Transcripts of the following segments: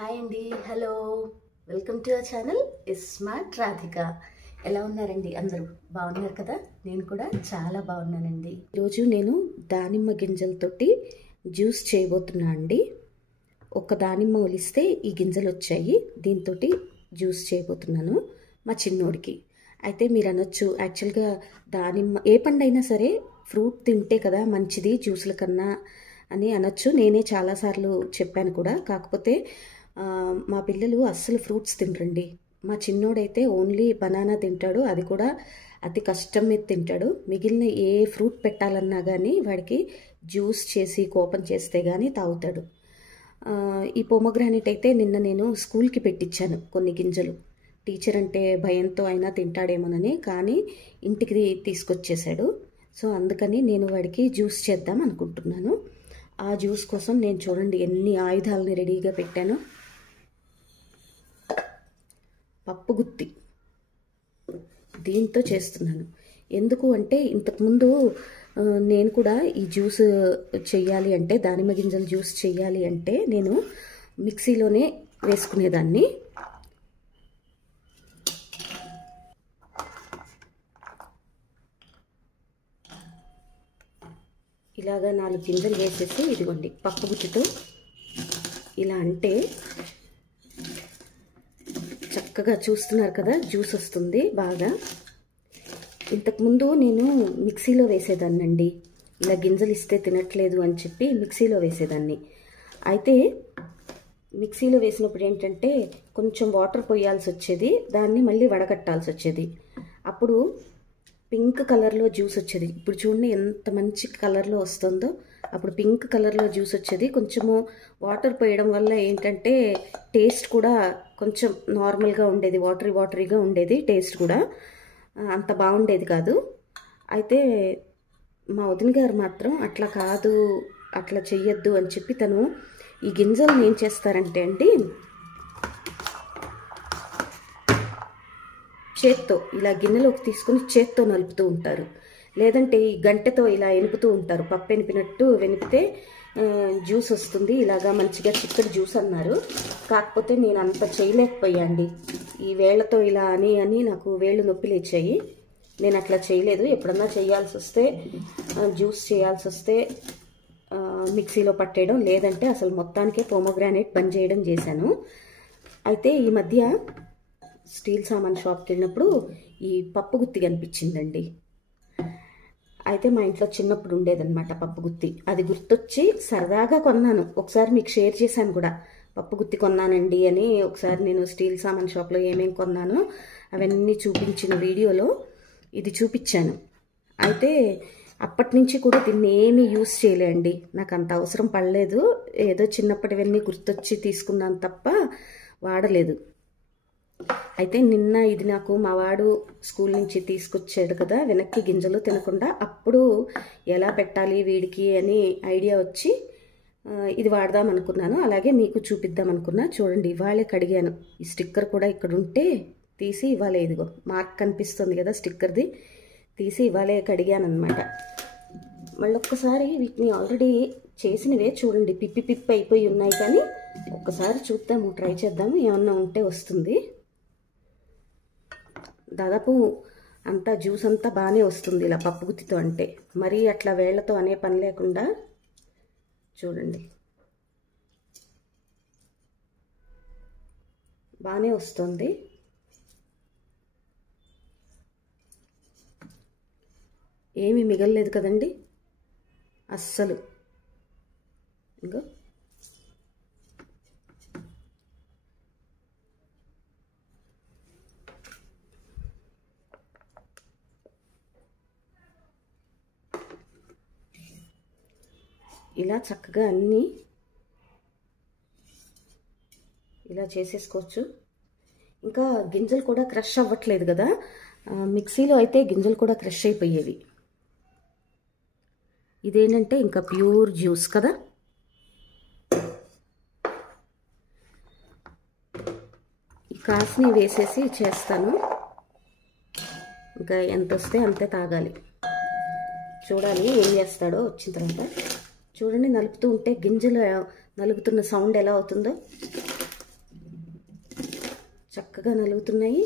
Hi అండి, hello, welcome to our channel smart Radhika. ఎలా ఉన్నారండి? అందరూ బాగున్నారు కదా? నేను కూడా చాలా బాగున్నానండి. ఈరోజు నేను దానిమ్మ గింజలతోటి జ్యూస్ చేయబోతున్నా అండి. ఒక దానిమ్మ ఒలిస్తే ఈ గింజలు వచ్చాయి. దీంతో జ్యూస్ చేయబోతున్నాను మా చిన్నోడికి. అయితే మీరు అనొచ్చు, యాక్చువల్గా దానిమ్మ ఏ పండైనా సరే ఫ్రూట్ తింటే కదా మంచిది జ్యూసుల కన్నా అని అనొచ్చు. నేనే చాలాసార్లు చెప్పాను కూడా. కాకపోతే మా పిల్లలు అస్సలు ఫ్రూట్స్ తినరండి. మా చిన్నోడైతే ఓన్లీ బనానా తింటాడు, అది కూడా అతి కష్టం మీద తింటాడు. మిగిలిన ఏ ఫ్రూట్ పెట్టాలన్నా కానీ వాడికి జ్యూస్ చేసి కోపం చేస్తే కానీ తాగుతాడు. ఈ పొమోగ్రానైట్ అయితే నిన్న నేను స్కూల్కి పెట్టించాను కొన్ని గింజలు. టీచర్ అంటే భయంతో అయినా తింటాడేమోనని, కానీ ఇంటికి తీసుకొచ్చేసాడు. సో అందుకని నేను వాడికి జ్యూస్ చేద్దాం అనుకుంటున్నాను. ఆ జ్యూస్ కోసం నేను చూడండి ఎన్ని ఆయుధాలని రెడీగా పెట్టాను. పప్పు గుత్తి దీంతో చేస్తున్నాను. ఎందుకు అంటే ఇంతకుముందు నేను కూడా ఈ జ్యూస్ చెయ్యాలి అంటే, దానిమ్మ గింజల జ్యూస్ చెయ్యాలి అంటే నేను మిక్సీలోనే వేసుకునేదాన్ని. ఇలాగా 4 గింజలు వేసేసి ఇదిగోండి పప్పు గుత్తితో ఇలా అంటే చక్కగా చూస్తున్నారు కదా జ్యూస్ వస్తుంది బాగా. ఇంతకుముందు నేను మిక్సీలో వేసేదాన్నండి. ఇలా గింజలు ఇస్తే తినట్లేదు అని చెప్పి మిక్సీలో వేసేదాన్ని. అయితే మిక్సీలో వేసినప్పుడు ఏంటంటే కొంచెం వాటర్ పోయాల్సి వచ్చేది, దాన్ని మళ్ళీ వడగట్టాల్సి వచ్చేది. అప్పుడు పింక్ కలర్లో జ్యూస్ వచ్చేది. ఇప్పుడు చూడండి ఎంత మంచి కలర్లో వస్తుందో. అప్పుడు పింక్ కలర్లో జ్యూస్ వచ్చేది. కొంచెము వాటర్ పోయడం వల్ల ఏంటంటే టేస్ట్ కూడా కొంచెం నార్మల్గా ఉండేది, వాటరీగా ఉండేది. టేస్ట్ కూడా అంత బాగుండేది కాదు. అయితే మా వదిన గారు మాత్రం అట్లా కాదు, అట్లా చెయ్యొద్దు అని చెప్పి తను ఈ గింజలను ఏం చేస్తారంటే అండి, చేత్తో ఇలా గిన్నెలోకి తీసుకుని చేత్తో నలుపుతూ ఉంటారు. లేదంటే ఈ గంటెతో ఇలా ఎనుపుతూ ఉంటారు. పప్పు ఎనిపినట్టు వెనిపితే జ్యూస్ వస్తుంది. ఇలాగా మంచిగా చిక్కటి జ్యూస్ అన్నారు. కాకపోతే నేను అంత చేయలేకపోయాండి. ఈ వేళ్లతో ఇలా అని నాకు వేళ్ళు నొప్పి లేచాయి. నేను అట్లా చేయలేదు. ఎప్పుడన్నా చేయాల్సి వస్తే జ్యూస్ చేయాల్సి వస్తే మిక్సీలో పట్టేయడం, లేదంటే అసలు మొత్తానికే పొమోగ్రానైట్ బంద్ చేయడం చేశాను. అయితే ఈ మధ్య స్టీల్ సామాన్ షాప్కి వెళ్ళినప్పుడు ఈ పప్పు గుత్తి కనిపించిందండి. అయితే మా ఇంట్లో చిన్నప్పుడు ఉండేదన్నమాట పప్పు గుత్తి. అది గుర్తొచ్చి సరదాగా కొన్నాను. ఒకసారి మీకు షేర్ చేశాను కూడా, పప్పు గుత్తి కొన్నానండి అని. ఒకసారి నేను స్టీల్ సామాన్ షాప్లో ఏమేమి కొన్నానో అవన్నీ చూపించిన వీడియోలో ఇది చూపించాను. అయితే అప్పటి నుంచి కూడా దీన్ని ఏమీ యూస్ చేయలేండి. నాకు అంత అవసరం పడలేదు. ఏదో చిన్నప్పటివన్నీ గుర్తొచ్చి తీసుకున్నాను తప్ప వాడలేదు. అయితే నిన్న ఇది నాకు మా వాడు స్కూల్ నుంచి తీసుకొచ్చాడు కదా వెనక్కి గింజలు తినకుండా. అప్పుడు ఎలా పెట్టాలి వీడికి అని ఐడియా వచ్చి ఇది వాడదాం అనుకున్నాను. అలాగే మీకు చూపిద్దాం అనుకున్నా. చూడండి ఇవాళే కడిగాను. ఈ స్టిక్కర్ కూడా ఇక్కడ ఉంటే తీసి ఇవాళే, ఇదిగో మార్క్ కనిపిస్తుంది కదా స్టిక్కర్ది, తీసి ఇవాళే కడిగాను అనమాట. మళ్ళీ ఒక్కసారి వీటిని ఆల్రెడీ చేసినవే చూడండి పిప్పి అయిపోయి ఉన్నాయి, కానీ ఒక్కసారి చూద్దాము, ట్రై చేద్దాము, ఏమన్నా ఉంటే వస్తుంది. దాదాపు అంతా జ్యూస్ అంతా బాగానే వస్తుంది ఇలా పప్పు గుత్తితో అంటే. మరీ అట్లా వేళ్లతో అనే పని లేకుండా చూడండి బాగానే వస్తుంది. ఏమీ మిగలలేదు కదండి అస్సలు. ఇంకో ఇలా చక్కగా అన్నీ ఇలా చేసేసుకోవచ్చు. ఇంకా గింజలు కూడా క్రష్ అవ్వట్లేదు కదా. మిక్సీలో అయితే గింజలు కూడా క్రష్ అయిపోయేవి. ఇదేంటంటే ఇంకా ప్యూర్ జ్యూస్ కదా. ఈ కాస్ని వేసేసి చేస్తాను. ఇంకా ఎంత వస్తే అంతే తాగాలి. చూడాలి ఏం చేస్తాడో వచ్చిన తర్వాత. చూడండి నలుపుతూ ఉంటే గింజలు నలుగుతున్న సౌండ్ ఎలా అవుతుందో. చక్కగా నలుగుతున్నాయి.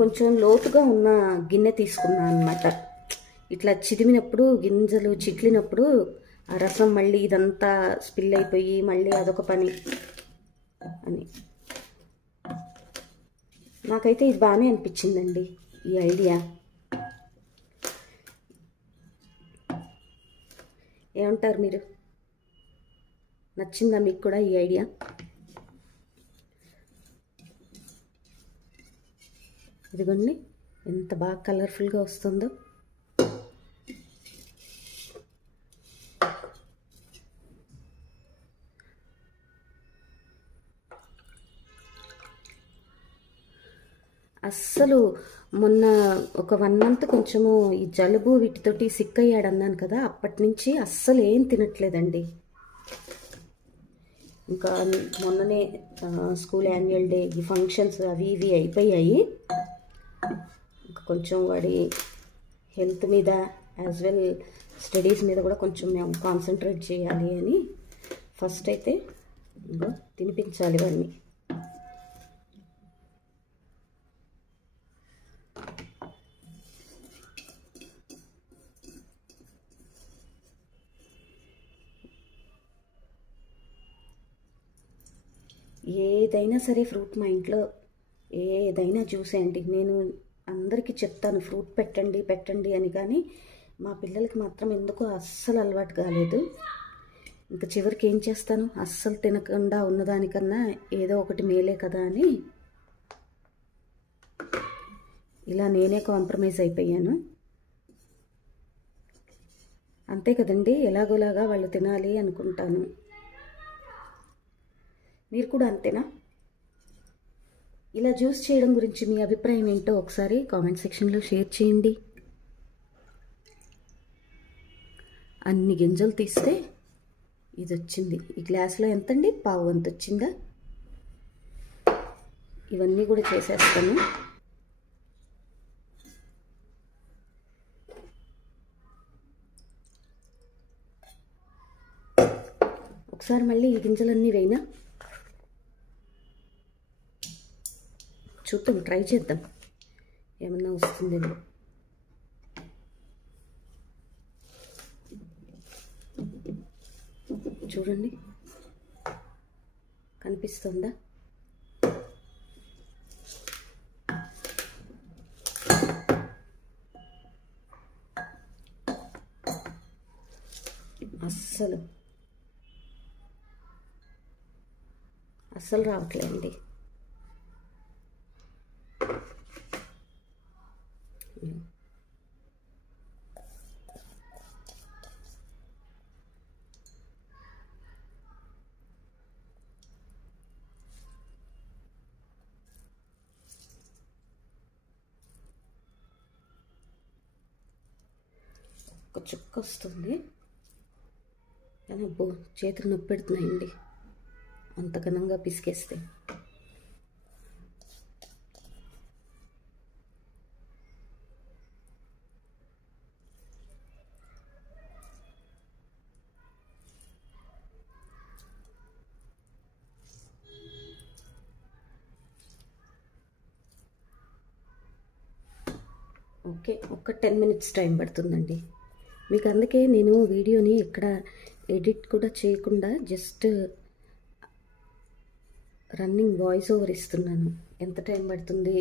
కొంచెం లోతుగా ఉన్న గిన్నె తీసుకున్నాను అన్నమాట. ఇట్లా చిదిమినప్పుడు గింజలు చిట్లినప్పుడు ఆ రసం మళ్ళీ ఇదంతా స్పిల్ అయిపోయి మళ్ళీ అదొక పని అని. నాకైతే ఇది బాగానే అనిపించిందండి ఈ ఐడియా. ఏమంటారు మీరు? నచ్చిందా మీకు కూడా ఈ ఐడియా? ఇదిగోండి ఎంత బాగా కలర్ఫుల్గా వస్తుందో. అస్సలు మొన్న ఒక 1 మంత్ కొంచెము ఈ జలుబు వీటితోటి సిక్ అయ్యాడు అన్నాను కదా, అప్పటి నుంచి అస్సలు ఏం తినట్లేదండి. ఇంకా మొన్ననే స్కూల్ యాన్యువల్ డే ఈ ఫంక్షన్స్ అవి ఇవి అయిపోయాయి. ఇంకా కొంచెం వాడి హెల్త్ మీద యాజ్ వెల్ స్టడీస్ మీద కూడా కొంచెం మేము కాన్సన్ట్రేట్ చేయాలి అని ఫస్ట్ అయితే ఇంకా తినిపించాలి వాడిని. ఏదైనా సరే ఫ్రూట్ మా ఇంట్లో ఏదైనా జ్యూసే అండి. నేను అందరికీ చెప్తాను ఫ్రూట్ పెట్టండి పెట్టండి అని, కానీ మా పిల్లలకి మాత్రం ఎందుకో అస్సలు అలవాటు కాలేదు. ఇంకా చివరికి ఏం చేస్తాను, అస్సలు తినకుండా ఉన్నదానికన్నా ఏదో ఒకటి మేలే కదా అని ఇలా నేనే కాంప్రమైజ్ అయిపోయాను. అంతే కదండి, ఎలాగోలాగా వాళ్ళు తినాలి అనుకుంటాను. మీరు కూడా అంతేనా? ఇలా జ్యూస్ చేయడం గురించి మీ అభిప్రాయం ఏంటో ఒకసారి కామెంట్ సెక్షన్లో షేర్ చేయండి. అన్ని గింజలు తీస్తే ఇది వచ్చింది. ఈ గ్లాస్లో ఎంతండి? పావు అంత వచ్చిందా? ఇవన్నీ కూడా చేసేస్తాను. ఒకసారి మళ్ళీ ఈ గింజలన్నీ వేయినా చూద్దాం, ట్రై చేద్దాం ఏమన్నా వస్తుందేమో. చూడండి కనిపిస్తుందా? అస్సలు రావట్లేదండి. ఒక చుక్క వస్తుంది కానీ అబ్బో చేతులు నొప్పి పెడుతున్నాయండి అంత ఘనంగా పిసికేస్తే. ఓకే, ఒక 10 minutes టైం పడుతుందండి మీకు. అందుకే నేను వీడియోని ఎక్కడ ఎడిట్ కూడా చేయకుండా జస్ట్ రన్నింగ్ వాయిస్ ఓవర్ ఇస్తున్నాను. ఎంత టైం పడుతుంది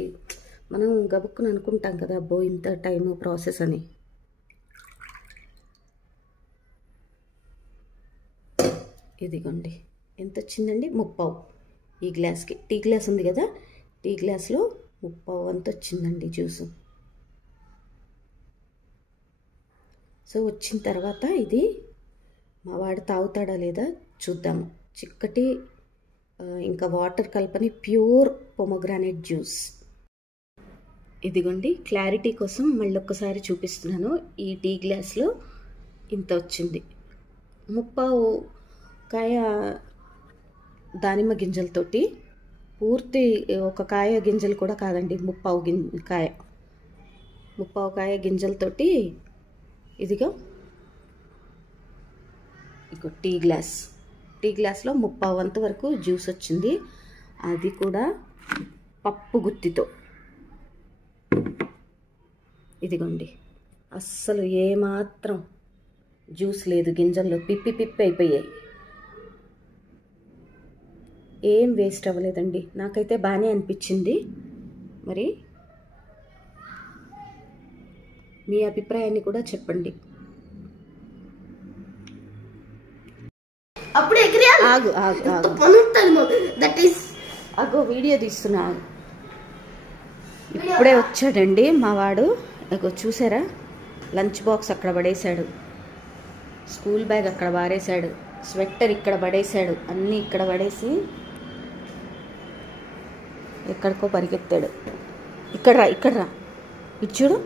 మనం గబుక్కుని అనుకుంటాం కదా, అబ్బో ఇంత టైము ప్రాసెస్ అని. ఇదిగోండి ఎంత వచ్చిందండి, 3/4. ఈ గ్లాస్కి టీ గ్లాస్ ఉంది కదా, టీ గ్లాస్లో 3/4 అంత వచ్చిందండి జ్యూసు. సో వచ్చిన తర్వాత ఇది మా వాడు తాగుతాడా లేదా చూద్దాము. చిక్కటి ఇంకా వాటర్ కలపని ప్యూర్ పొమోగ్రానేట్ జ్యూస్. ఇదిగోండి క్లారిటీ కోసం మళ్ళీ ఒక్కసారి చూపిస్తున్నాను. ఈ టీ గ్లాస్లో ఇంత వచ్చింది. 3/4 కాయ దానిమ్మ గింజలతోటి, పూర్తి ఒక కాయ గింజలు కూడా కాదండి, 3/4 కాయ, 3/4 కాయ గింజలతోటి ఇదిగో ఇగో టీ గ్లాస్లో 3/4 వంతు వరకు జ్యూస్ వచ్చింది. అది కూడా పప్పు గుత్తితో. ఇదిగోండి, అస్సలు ఏమాత్రం జ్యూస్ లేదు, గింజల్లో పిప్పి అయిపోయాయి. ఏం వేస్ట్ అవ్వలేదండి, నాకైతే బాగానే అనిపించింది. మరి మీ అభిప్రాయాన్ని కూడా చెప్పండి. ఆగు ఆగు, వీడియో తీస్తున్నా. ఇప్పుడే వచ్చాడండి మా వాడు. చూసారా, లంచ్ బాక్స్ అక్కడ పడేశాడు, స్కూల్ బ్యాగ్ అక్కడ పారేశాడు, స్వెట్టర్ ఇక్కడ పడేశాడు, అన్నీ ఇక్కడ పడేసి ఎక్కడికో పరిగెత్తాడు. ఇక్కడ రా ఇటు చూడు,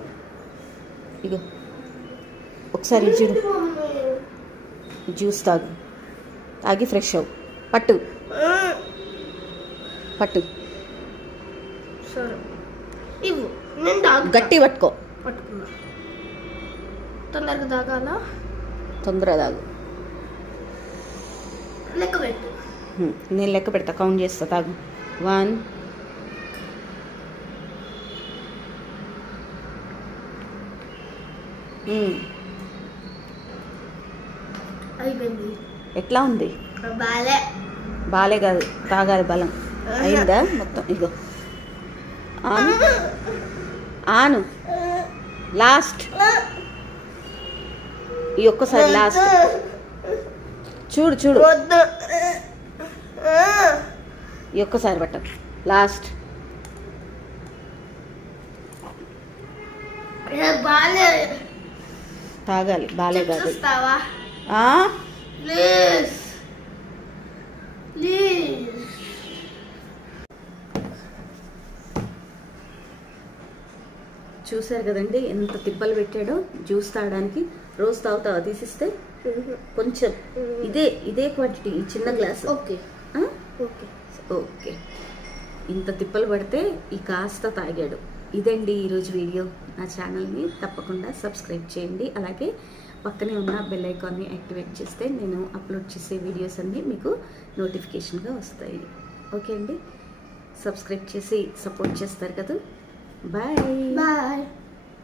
ఇగో ఒకసారి ఇటు చూడు. జ్యూస్ తాగి ఫ్రెష్ అవ్వు. పట్టు గట్టి పట్టుకో. తొందరగా తాగు. నేను లెక్క పెడతా, కౌంట్ చేస్తా. తాగు. 1 ఎట్లా ఉంది? బాలే కాదు, తాగాలి, బలం అయిందా మొత్తం. ఇగో ఆను లాస్ట్, ఈ ఒక్కసారి లాస్ట్ చూడు, ఈ ఒక్కసారి పట్ట లాస్ట్. తాగాలి, బాలే కాదు. చూసారు కదండి ఎంత తిప్పలు పెట్టాడో జ్యూస్ తాగడానికి. రోజు తాగుతావా? తీసిస్తే కొంచెం, ఇదే క్వాంటిటీ, చిన్న గ్లాస్. ఓకే. ఇంత తిప్పలు పడితే ఈ కాస్త తాగాడు. ఇదండి ఈరోజు వీడియో. నా ఛానల్ని తప్పకుండా సబ్స్క్రైబ్ చేయండి. అలాగే పక్కనే ఉన్న బెల్ ఐకాన్ని యాక్టివేట్ చేస్తే నేను అప్లోడ్ చేసే వీడియోస్ అన్నీ మీకు నోటిఫికేషన్గా వస్తాయి. ఓకే అండి, సబ్స్క్రైబ్ చేసి సపోర్ట్ చేస్తారు కదా. బాయ్.